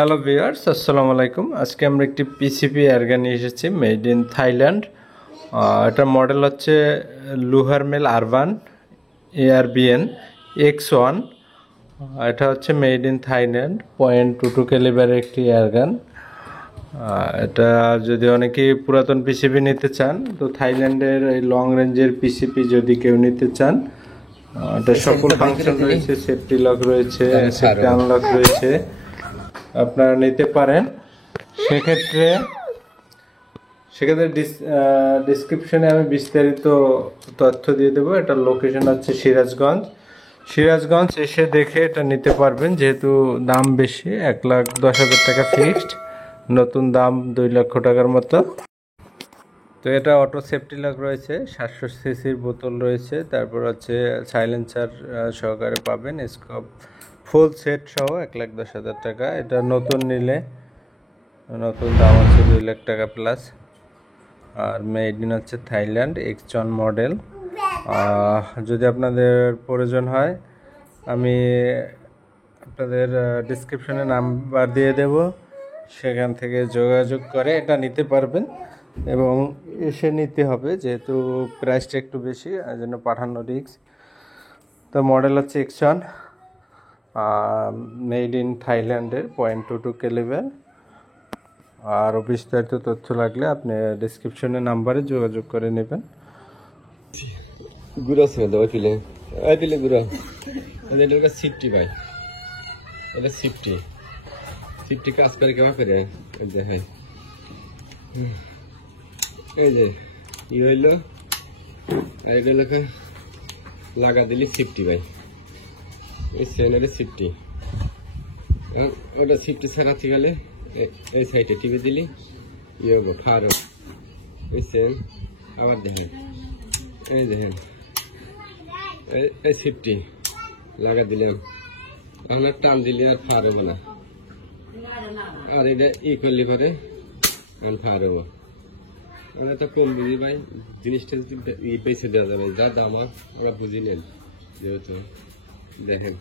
Hello viewers, আসসালামু আলাইকুম। আজকে আমরা একটি পিসিপি এয়ারগান নিয়ে এসেছি মেড ইন থাইল্যান্ড। এটার মডেল হচ্ছে লুহারমেল আরবান ARBN X1। এটা হচ্ছে মেড ইন থাইল্যান্ড .22 ক্যালিবারের একটি এয়ারগান। এটা যদি অনেকেই পুরাতন পিসিপি নিতে চান, তো থাইল্যান্ডের এই লং রেঞ্জের পিসিপি যদি কেউ নিতে চান, এটা সকল ফাংশন রয়েছে, সেফটি লক রয়েছে, সেফটি আনলক রয়েছে, আপনারা নিতে পারেন। সেক্ষেত্রে ডিসক্রিপশনে আমি বিস্তারিত তথ্য দিয়ে দেবো। এটার লোকেশন হচ্ছে সিরাজগঞ্জ এসে দেখে এটা নিতে পারবেন। যেহেতু দাম বেশি, 1,10,000 টাকা ফিক্সড, নতুন দাম 2 লক্ষ টাকার মতো। তো এটা অটো সেফটি লক রয়েছে, 700 সিসির বোতল রয়েছে, তারপর হচ্ছে সাইলেন্সার সহকারে পাবেন, স্কোপ ফুল সেট সহ 1,10,000 টাকা। এটা নতুন নিলে নতুন দাম হচ্ছে 2 লাখ টাকা প্লাস। আর মেড ইন হচ্ছে থাইল্যান্ড X1 মডেল। যদি আপনাদের প্রয়োজন হয়, আমি আপনাদের ডিসক্রিপশনে নাম্বার দিয়ে দেব, সেখান থেকে যোগাযোগ করে এটা নিতে পারবেন এবং এসে নিতে হবে, যেহেতু প্রাইসটা একটু বেশি, এই জন্য পাঠানো রিস্ক। তো মডেল হচ্ছে X1, মেড ইন থাইল্যান্ডের .22 ক্যালিবার। আরও বিস্তারিত তথ্য লাগলে আপনি ডিসক্রিপশনের নাম্বারে যোগাযোগ করে নেবেন। গুড়া ছেড়ে দাও, ওই পিলে গুড়া। এটা সিফটি ভাই, এটা সিফটি কাজ করে কেমন করে দেখাই। এই যে ই হইল, আর এটা লেখা লাগা দিলি সিফটি ভাই, এই সেনের সিফটি। ওটা সিফটি ছাড়াতে গেলে এই সাইডে টিপে দিলি ইয়ে হবো, ফার হোক, বুঝছেন? আবার দেখেন, এই দেখেন এই সিফটি লাগা দিলাম, আপনার টান দিলে আর ফার হবো না, আর এটা ই করলে পরে ফার হবো। আমরা তো কম বুঝি ভাই, জিনিসটা ই পয়সা দেওয়া যাবে, যা দাম আমরা বুঝি নেন, যেহেতু দেখেন।